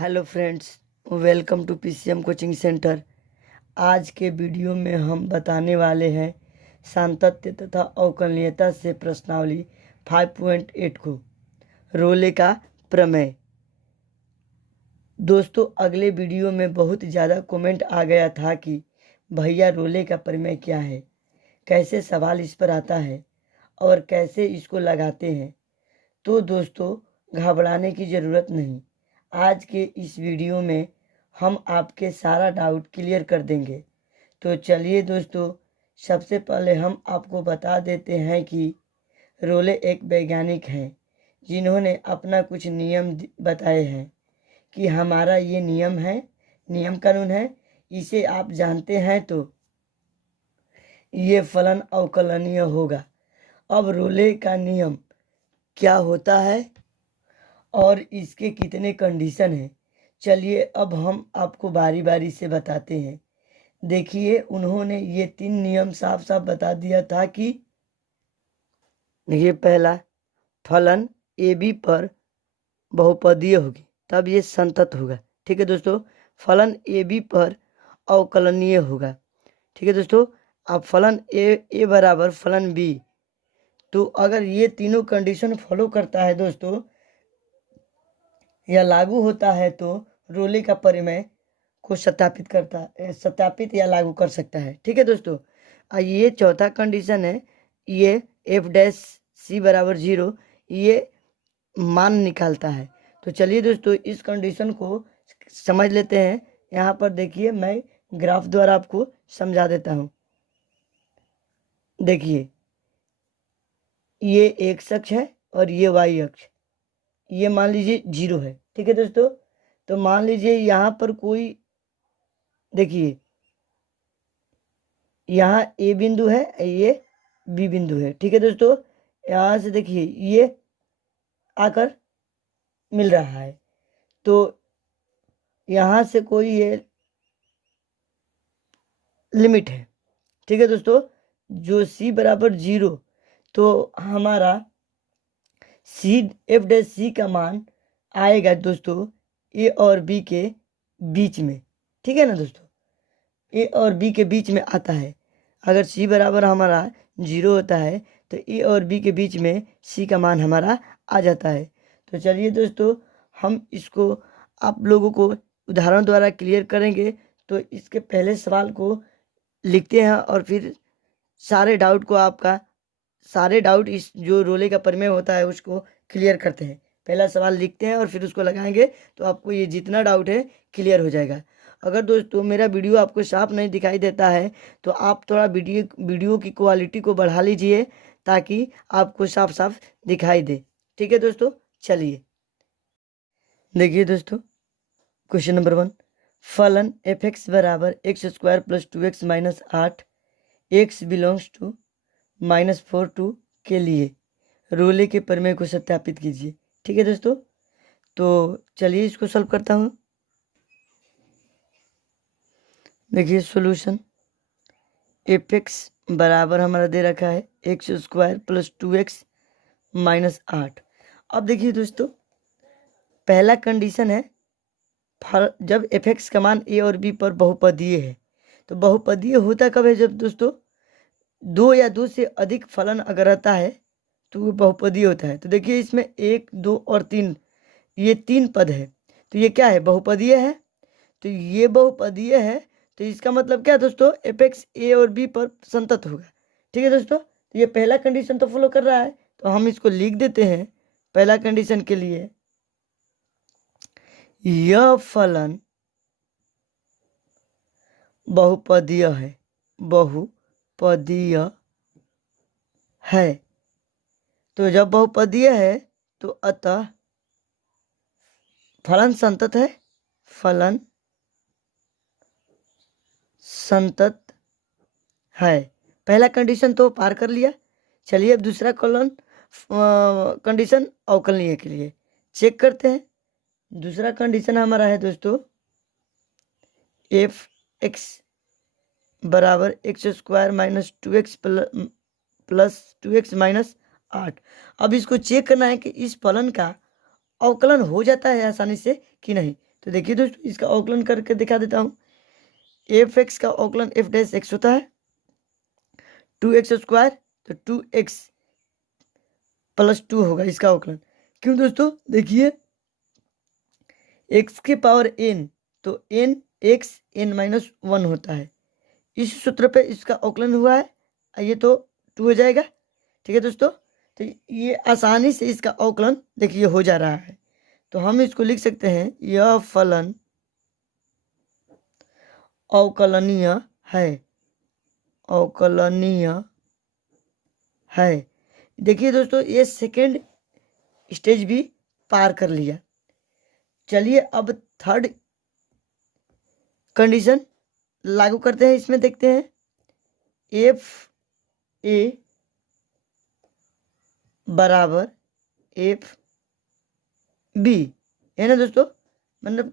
Hello friends, welcome to PCM coaching centre. आज के video में हम बताने वाले हैं सातत्य तथा अवकलनीयता से प्रश्नावली 5.8 को रोले का प्रमेय। दोस्तों, अगले वीडियो में बहुत ज़्यादा कमेंट आ गया था कि भैया रोले का प्रमेय क्या है, कैसे सवाल इस पर आता है और कैसे इसको लगाते हैं। तो दोस्तों, घबराने की ज़रूरत नहीं। आज के इस वीडियो में हम आपके सारा डाउट क्लियर कर देंगे। तो चलिए दोस्तों, सबसे पहले हम आपको बता देते हैं कि रोले एक वैज्ञानिक हैं जिन्होंने अपना कुछ नियम बताए हैं कि हमारा ये नियम है, नियम कानून है, इसे आप जानते हैं तो ये फलन अवकलनीय होगा। अब रोले का नियम क्या होता है और इसके कितने कंडीशन हैं, चलिए अब हम आपको बारी बारी से बताते हैं। देखिए, उन्होंने ये 3 नियम साफ साफ बता दिया था कि ये पहला, फलन ए बी पर बहुपदीय होगी तब ये संतत होगा। ठीक है दोस्तों। फलन ए बी पर अवकलनीय होगा। ठीक है दोस्तों। अब फलन ए बराबर फलन बी, तो अगर ये तीनों कंडीशन फॉलो करता है दोस्तों या लागू होता है तो रोले का प्रमेय को सत्यापित या लागू कर सकता है। ठीक है दोस्तों। ये चौथा कंडीशन है, ये एफ डैश सी बराबर 0 ये मान निकालता है। तो चलिए दोस्तों, इस कंडीशन को समझ लेते हैं। यहाँ पर देखिए, मैं ग्राफ द्वारा आपको समझा देता हूँ। देखिए, ये एक्स अक्ष है और ये वाई अक्ष, ये मान लीजिए 0 है। ठीक है दोस्तों। तो मान लीजिए यहाँ पर कोई, देखिए यहाँ ए बिंदु है, ये बी बिंदु है। ठीक है दोस्तों। यहाँ से देखिए ये आकर मिल रहा है, तो यहाँ से कोई ये लिमिट है। ठीक है दोस्तों। जो सी बराबर 0, तो हमारा सी एफ डैश सी का मान आएगा दोस्तों ए और बी के बीच में। ठीक है ना दोस्तों। ए और बी के बीच में आता है। अगर सी बराबर हमारा 0 होता है तो ए और बी के बीच में सी का मान हमारा आ जाता है। तो चलिए दोस्तों, हम इसको आप लोगों को उदाहरण द्वारा क्लियर करेंगे। तो इसके पहले सवाल को लिखते हैं और फिर सारे डाउट इस जो रोले का प्रमेय होता है उसको क्लियर करते हैं। पहला सवाल लिखते हैं और फिर उसको लगाएंगे तो आपको ये जितना डाउट है क्लियर हो जाएगा। अगर दोस्तों मेरा वीडियो आपको साफ नहीं दिखाई देता है तो आप थोड़ा वीडियो की क्वालिटी को बढ़ा लीजिए ताकि आपको साफ साफ दिखाई दे। ठीक है दोस्तों। चलिए देखिए दोस्तों, क्वेश्चन नंबर 1, फलन एफ एक्स बराबर X square plus 2x minus 8 X belongs to -4 2 के लिए रोले के प्रमेय को सत्यापित कीजिए। ठीक है दोस्तों। तो चलिए इसको सॉल्व करता हूँ। देखिए सॉल्यूशन, एफ एक्स बराबर हमारा दे रखा है x square plus 2x minus 8। अब देखिए दोस्तों, पहला कंडीशन है जब एफ एक्स का मान ए और बी पर बहुपदीय है। तो बहुपदीय होता कब है? जब दोस्तों 2 या 2 से अधिक फलन अगर रहता है तो वो बहुपदीय होता है। तो देखिए इसमें 1 2 और 3, ये 3 पद है, तो ये क्या है? बहुपदीय है। तो ये बहुपदीय है, तो इसका मतलब क्या है दोस्तों? एफ एक्स ए और बी पर संतत होगा। ठीक है दोस्तों। तो ये पहला कंडीशन तो फॉलो कर रहा है, तो हम इसको लिख देते हैं। पहला कंडीशन के लिए यह फलन बहुपदीय है, बहुपदीय है। तो जब बहुपदीय है तो अतः फलन संतत है, फलन संतत है। पहला कंडीशन तो पार कर लिया। चलिए अब दूसरा कंडीशन अवकलनीय के लिए चेक करते हैं। दूसरा कंडीशन हमारा है दोस्तों एफ एक्स बराबर X square minus 2x plus 2x minus 8। अब इसको चेक करना है कि इस फलन का अवकलन हो जाता है आसानी से कि नहीं। तो देखिए दोस्तों, इसका अवकलन करके दिखा देता हूँ। एफ एक्स का अवकलन एफ डैश एक्स होता है 2x², तो 2x + 2 होगा इसका अवकलन। क्यों दोस्तों, देखिए x के पावर n, तो n x n-1 होता है। इस सूत्र पे इसका अवकलन हुआ है, ये तो 2 हो जाएगा। ठीक है दोस्तों, तो ये आसानी से इसका अवकलन देखिए हो जा रहा है। तो हम इसको लिख सकते हैं, यह फलन अवकलनीय है, अवकलनीय है। देखिए दोस्तों, ये सेकेंड स्टेज भी पार कर लिया। चलिए अब थर्ड कंडीशन लागू करते हैं, इसमें देखते हैं एफ ए बराबर एफ बी, है ना दोस्तों। मतलब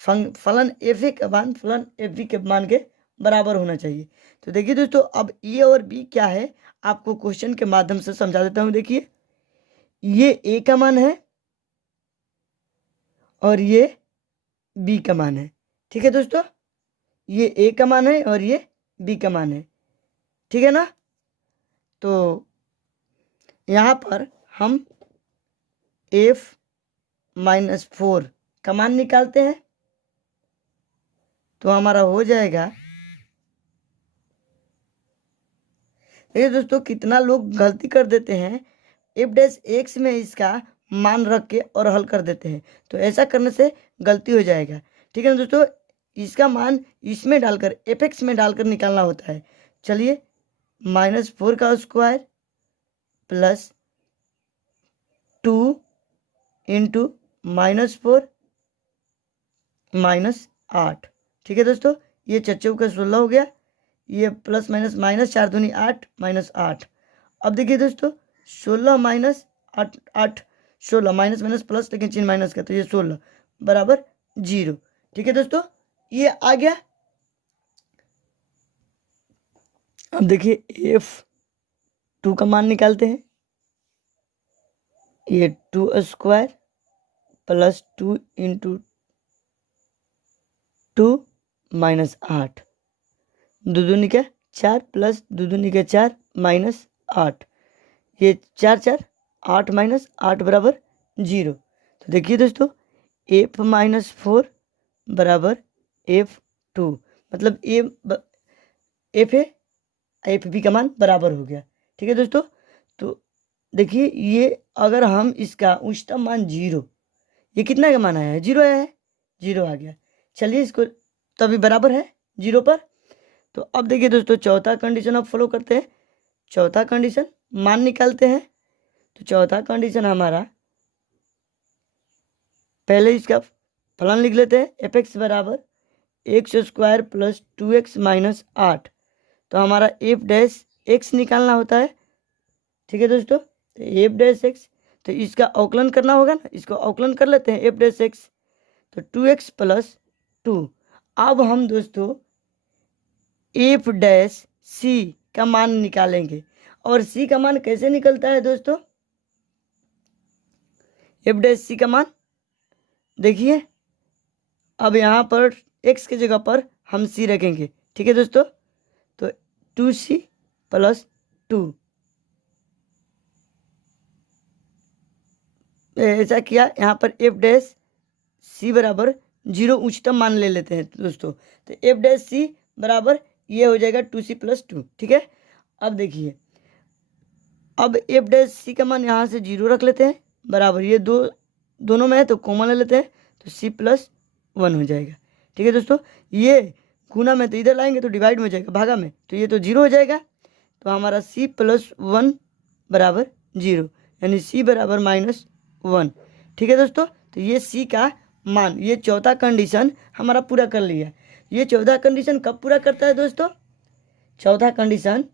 फलन एफ ए का मान फलन एफ बी के मान के बराबर होना चाहिए। तो देखिए दोस्तों, अब ए और बी क्या है आपको क्वेश्चन के माध्यम से समझा देता हूँ। देखिए, ये ए का मान है और ये बी का मान है। ठीक है दोस्तों, ये ए का मान है और ये बी का मान है। ठीक है ना। तो यहाँ पर हम f-4 का मान निकालते हैं, तो हमारा हो जाएगा। देखिए दोस्तों, कितना लोग गलती कर देते हैं, एफ डैश एक्स में इसका मान रख के और हल कर देते हैं, तो ऐसा करने से गलती हो जाएगा। ठीक है ना दोस्तों, इसका मान इसमें डालकर एफ एक्स में डालकर निकालना होता है। चलिए, -4 का स्क्वायर प्लस 2 इंटू -4 -8। ठीक है दोस्तों, ये 4 का 16 हो गया, ये प्लस माइनस -4 दूनी 8 -8। अब देखिए दोस्तों, 16 -8 8 16 माइनस माइनस प्लस, लेकिन चिन्ह माइनस का, तो ये 16 बराबर 0। ठीक है दोस्तों, ये आ गया। अब देखिए f2 का मान निकालते हैं। ये 2² प्लस 2 इंटू 2 -8, 2 दूनी का 4 प्लस 2 दूनी का 4 -8, ये 4 4 8 -8 बराबर 0। तो देखिए दोस्तों, f-4 बराबर f2, मतलब एफ ए एफ बी का मान बराबर हो गया। ठीक है दोस्तों, तो देखिए, ये अगर हम इसका उच्चतम मान 0, ये कितना का मान आया है, 0 आया है, 0 आ गया। चलिए, इसको तभी बराबर है 0 पर। तो अब देखिए दोस्तों, चौथा कंडीशन अब फॉलो करते हैं। चौथा कंडीशन मान निकालते हैं। तो चौथा कंडीशन हमारा, पहले इसका फलन लिख लेते हैं, एफ एक्स बराबर x² प्लस 2x -8। तो हमारा एफ डैश एक्स निकालना होता है। ठीक है दोस्तों, तो एफ डैश एक्स, तो इसका अवकलन करना होगा ना, इसको अवकलन कर लेते हैं, एफ डैश एक्स, तो 2x + 2। अब हम दोस्तों एफ डैश सी का मान निकालेंगे। और सी का मान कैसे निकलता है दोस्तों, एफ डैश सी का मान देखिए, अब यहाँ पर x की जगह पर हम c रखेंगे। ठीक है दोस्तों, तो 2c + 2, ऐसा किया। यहाँ पर एफ डैश सी बराबर 0 उच्चतम मान ले लेते हैं दोस्तों। तो एफ डैश सी बराबर ये हो जाएगा 2c + 2। ठीक है, अब देखिए, अब एफ डैश सी का मान यहाँ से 0 रख लेते हैं, बराबर ये दोनों में है तो कॉमन ले लेते हैं, तो c + 1 हो जाएगा। ठीक है दोस्तों, ये गुना में तो इधर लाएंगे तो डिवाइड में हो जाएगा, भागा में तो ये तो 0 हो जाएगा। तो हमारा c + 1 बराबर 0, यानी c बराबर -1। ठीक है दोस्तों, तो ये c का मान, ये चौथा कंडीशन हमारा पूरा कर लिया। ये चौथा कंडीशन कब पूरा करता है दोस्तों, चौथा कंडीशन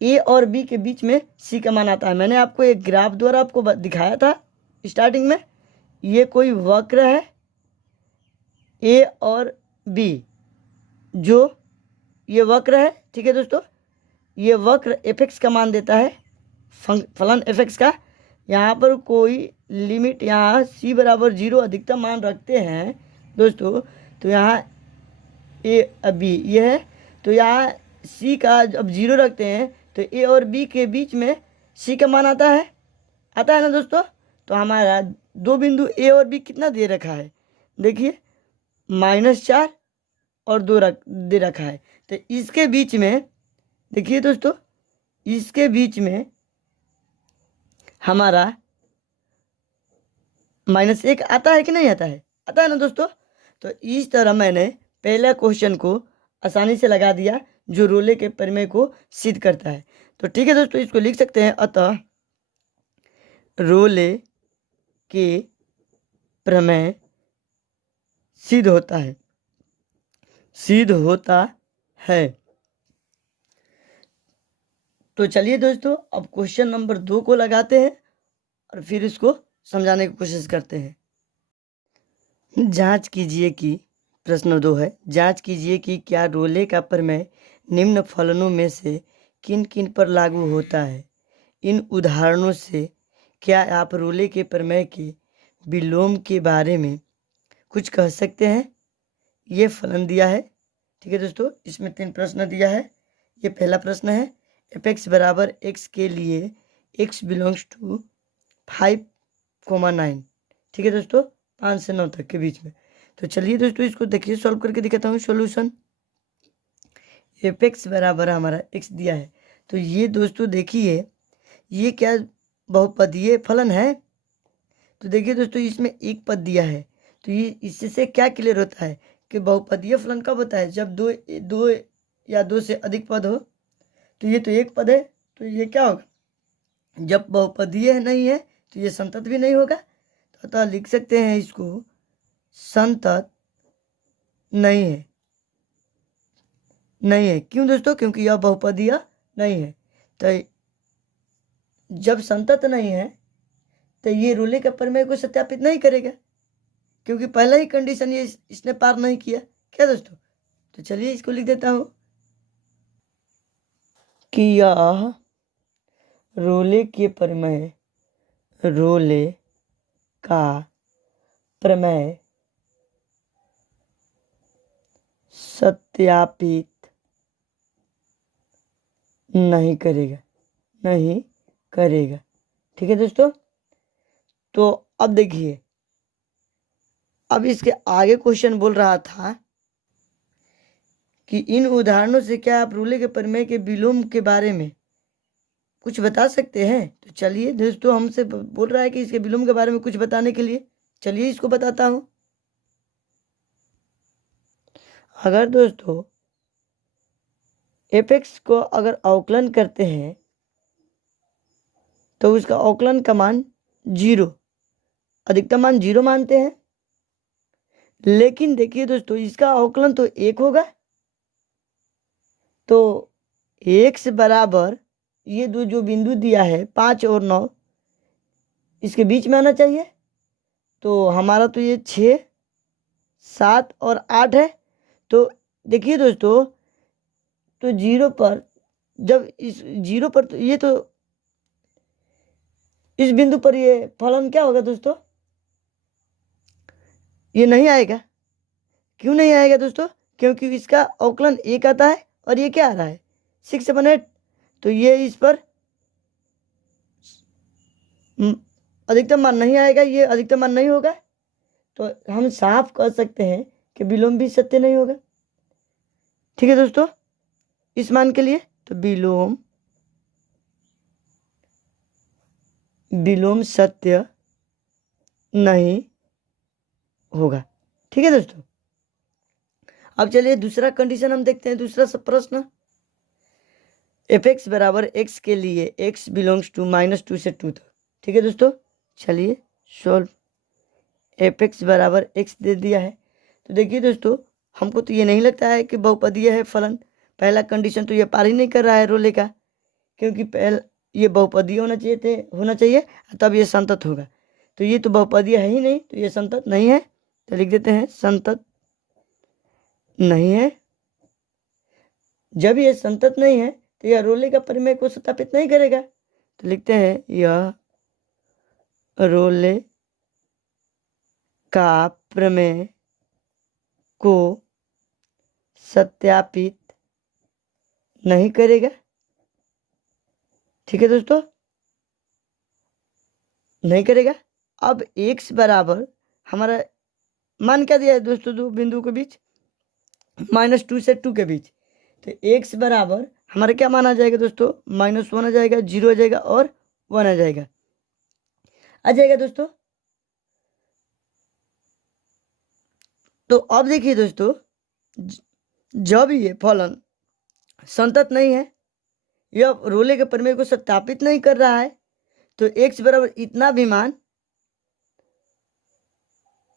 ए और बी के बीच में सी का मान आता है। मैंने आपको एक ग्राफ द्वारा आपको दिखाया था स्टार्टिंग में। ये कोई वक्र है ए और बी, जो ये वक्र है। ठीक है दोस्तों, ये वक्र एफ एक्स का मान देता है, फलन एफ एक्स का। यहाँ पर कोई लिमिट, यहाँ c बराबर 0 अधिकतम मान रखते हैं दोस्तों, तो यहाँ a अब b ये है, तो यहाँ c का अब 0 रखते हैं तो a और b के बीच में c का मान आता है ना दोस्तों। तो हमारा दो बिंदु a और b कितना दे रखा है, देखिए -4 और 2 दे रखा है। तो इसके बीच में देखिए दोस्तों, इसके बीच में हमारा -1 आता है कि नहीं आता है ना दोस्तों। तो इस तरह मैंने पहला क्वेश्चन को आसानी से लगा दिया जो रोले के प्रमेय को सिद्ध करता है। तो ठीक है दोस्तों, इसको लिख सकते हैं, अतः रोले के प्रमेय सिद्ध होता है। तो चलिए दोस्तों, अब क्वेश्चन नंबर 2 को लगाते हैं और फिर इसको समझाने की कोशिश करते हैं। जांच कीजिए कि प्रश्न 2 है, जांच कीजिए कि क्या रोले का प्रमेय निम्न फलनों में से किन किन पर लागू होता है। इन उदाहरणों से क्या आप रोले के प्रमेय के विलोम के बारे में कुछ कह सकते हैं। ये फलन दिया है, ठीक है दोस्तों, इसमें 3 प्रश्न दिया है। ये पहला प्रश्न है, f(x) बराबर x के लिए x बिलोंग्स टू 5,9, ठीक है दोस्तों, 5 से 9 तक के बीच में। तो चलिए दोस्तों, इसको देखिए, सॉल्व करके दिखाता हूँ सॉल्यूशन। f(x) बराबर हमारा x दिया है, तो ये दोस्तों देखिए ये क्या बहुपदीय फलन है। तो देखिए दोस्तों, इसमें एक पद दिया है, तो ये इससे क्या क्लियर होता है कि बहुपदीय फलन कब होता है, जब दो या दो से अधिक पद हो। तो ये तो एक पद है, तो ये क्या होगा, जब बहुपदीय नहीं है तो ये संतत भी नहीं होगा। तो अतः लिख सकते हैं इसको संतत नहीं है। क्यों दोस्तों, क्योंकि यह बहुपदीय नहीं है। तो जब संतत नहीं है तो ये रोले का प्रमेय को सत्यापित नहीं करेगा, क्योंकि पहला ही कंडीशन ये इसने पार नहीं किया, क्या दोस्तों। तो चलिए इसको लिख देता हूं कि यह रोले का प्रमेय सत्यापित नहीं करेगा, ठीक है दोस्तों। तो अब देखिए, अब इसके आगे क्वेश्चन बोल रहा था कि इन उदाहरणों से क्या आप रोले के प्रमेय के विलोम के बारे में कुछ बता सकते हैं। तो चलिए दोस्तों, हमसे बोल रहा है कि इसके विलोम के बारे में कुछ बताने के लिए, चलिए इसको बताता हूं। अगर दोस्तों f(x) को अगर अवकलन करते हैं तो उसका अवकलन का मान 0, अधिकतम मान 0 मानते हैं। लेकिन देखिए दोस्तों, इसका अवकलन तो 1 होगा, तो x बराबर ये दो जो बिंदु दिया है 5 और 9, इसके बीच में आना चाहिए। तो हमारा तो ये 6, 7 और 8 है। तो देखिए दोस्तों, तो 0 पर, जब इस 0 पर, तो ये तो इस बिंदु पर ये फलन क्या होगा दोस्तों, ये नहीं आएगा। क्यों नहीं आएगा दोस्तों, क्योंकि इसका अवकलन 1 आता है और ये क्या आ रहा है 6, 7, 8। तो ये इस पर अधिकतम मान नहीं आएगा, ये अधिकतम मान नहीं होगा। तो हम साफ कह सकते हैं कि विलोम भी सत्य नहीं होगा, ठीक है दोस्तों, इस मान के लिए। तो विलोम सत्य नहीं होगा, ठीक है दोस्तों। अब चलिए दूसरा कंडीशन हम देखते हैं, दूसरा सब प्रश्न, f(x) बराबर x के लिए x बिलोंग्स टू -2 से 2 तक, ठीक है दोस्तों। चलिए सॉल्व, f(x) बराबर x दे दिया है। तो देखिए दोस्तों, हमको तो ये नहीं लगता है कि बहुपदीय है फलन। पहला कंडीशन तो ये पार ही नहीं कर रहा है रोले का, क्योंकि पहला ये बहुपदीय होना चाहिए तब ये संतत होगा। तो ये तो बहुपदीय है ही नहीं, तो ये संतत नहीं है। तो लिख देते हैं संतत नहीं है। जब ये संतत नहीं है तो यह रोले का प्रमेय को सत्यापित नहीं करेगा। तो लिखते हैं यह रोले का प्रमेय को सत्यापित नहीं करेगा। ठीक है दोस्तों, नहीं करेगा। अब x बराबर हमारा मान क्या दिया है दोस्तों, दो बिंदु के बीच -2 से 2 के बीच, तो x बराबर हमारा क्या माना जाएगा दोस्तों, -1 आ जाएगा, 0 आ जाएगा और 1 आ जाएगा, दोस्तों। तो अब देखिए दोस्तों, जब ये फलन संतत नहीं है, यह रोले के प्रमेय को सत्यापित नहीं कर रहा है, तो x बराबर इतना भी मान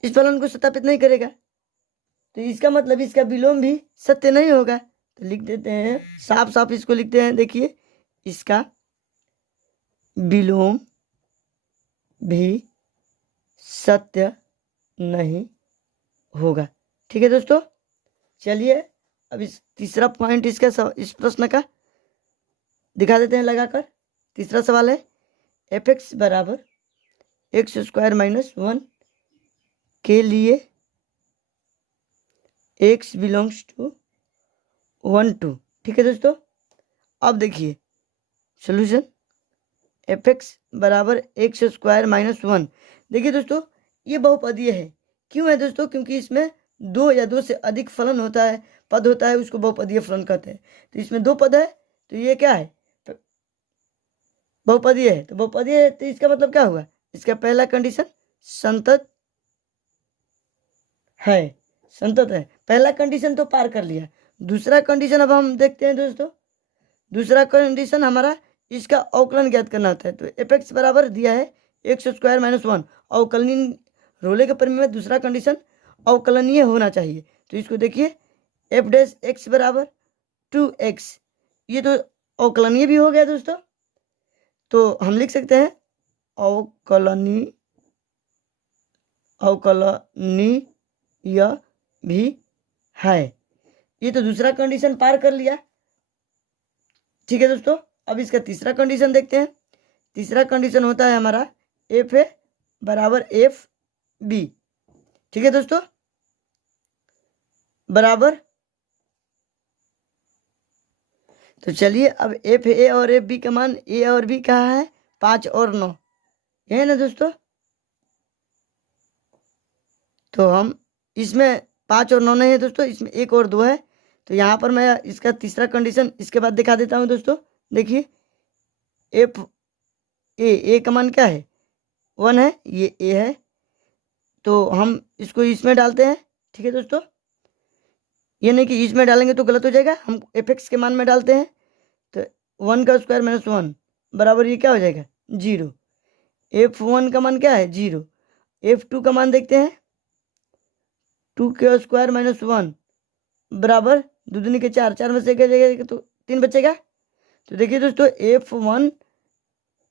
इस फलन को सत्यापित नहीं करेगा, तो इसका मतलब इसका विलोम भी सत्य नहीं होगा। तो लिख देते हैं, साफ साफ इसको लिखते हैं, देखिए इसका विलोम भी सत्य नहीं होगा। ठीक है दोस्तों, चलिए अब इस तीसरा पॉइंट इसका इस प्रश्न का दिखा देते हैं लगाकर। तीसरा सवाल है f(x) बराबर x² - 1 के लिए x बिलोंग्स टू 1 2। ठीक है दोस्तों, अब देखिए सॉल्यूशन f(x) बराबर x² - 1। देखिए दोस्तों, ये बहुपदीय है। क्यों है दोस्तों, क्योंकि इसमें 2 या 2 से अधिक फलन होता है, पद होता है, उसको बहुपदीय फलन कहते हैं। तो इसमें 2 पद है, तो ये क्या है, बहुपदीय है। तो बहुपदीय है, तो इसका मतलब क्या हुआ, इसका पहला कंडीशन संतत है, संतत है। पहला कंडीशन तो पार कर लिया। दूसरा कंडीशन अब हम देखते हैं दोस्तों। दूसरा कंडीशन हमारा इसका अवकलन ज्ञात करना होता है। तो f(x) बराबर दिया है x² - 1, अवकलनीय रोले के प्रमेय में दूसरा कंडीशन अवकलनीय होना चाहिए। तो इसको देखिए f(x) बराबर 2x, ये तो अवकलनीय भी हो गया दोस्तों। तो हम लिख सकते हैं अवकलनीय भी है। ये तो दूसरा कंडीशन पार कर लिया। ठीक है दोस्तों, अब इसका तीसरा कंडीशन देखते हैं। तीसरा कंडीशन होता है हमारा fa बराबर fb। ठीक है दोस्तों, बराबर, तो चलिए अब fa और fb का मान a और b कहा है 5 और 9, यह है ना दोस्तों। तो हम इसमें 5 और 9 नहीं है दोस्तों, इसमें 1 और 2 है। तो यहाँ पर मैं इसका तीसरा कंडीशन इसके बाद दिखा देता हूँ दोस्तों। देखिए ए का मान क्या है, 1 है, ये a है, तो हम इसको इसमें डालते हैं। ठीक है दोस्तों, ये नहीं कि इसमें डालेंगे तो गलत हो जाएगा, हम f(x) के मान में डालते हैं। तो 1 का स्क्वायर - 1 बराबर ये क्या हो जाएगा, 0। f(1) का मान क्या है, 0। f(2) का मान देखते हैं, 2 का स्क्वायर - 1 बराबर 2 दूनी के 4, 4 में से क्या जाएगा तो 3 बचेगा। तो देखिए दोस्तों f(1)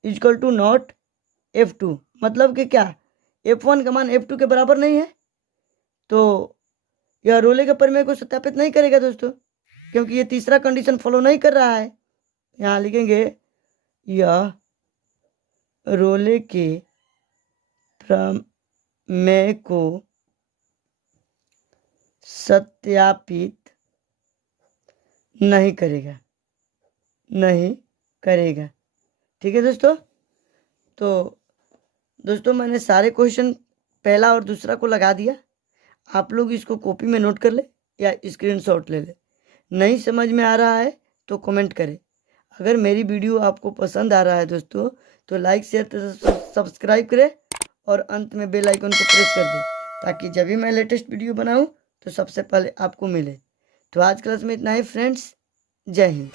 = नॉट f(2), मतलब कि क्या, f(1) का मान f(2) के बराबर नहीं है, तो यह रोले के प्रमेय को सत्यापित नहीं करेगा दोस्तों, क्योंकि ये तीसरा कंडीशन फॉलो नहीं कर रहा है। यहाँ लिखेंगे यह रोले के प्रमेय को सत्यापित नहीं करेगा, नहीं करेगा। ठीक है दोस्तों, तो दोस्तों मैंने सारे क्वेश्चन पहला और दूसरा को लगा दिया। आप लोग इसको कॉपी में नोट कर ले या स्क्रीनशॉट ले ले। नहीं समझ में आ रहा है तो कमेंट करें। अगर मेरी वीडियो आपको पसंद आ रहा है दोस्तों, तो लाइक शेयर सब्सक्राइब करें और अंत में बेल आइकन को प्रेस कर दें, ताकि जब भी मैं लेटेस्ट वीडियो बनाऊं तो सबसे पहले आपको मिले। तो आज क्लास में इतना ही फ्रेंड्स, जय हिंद।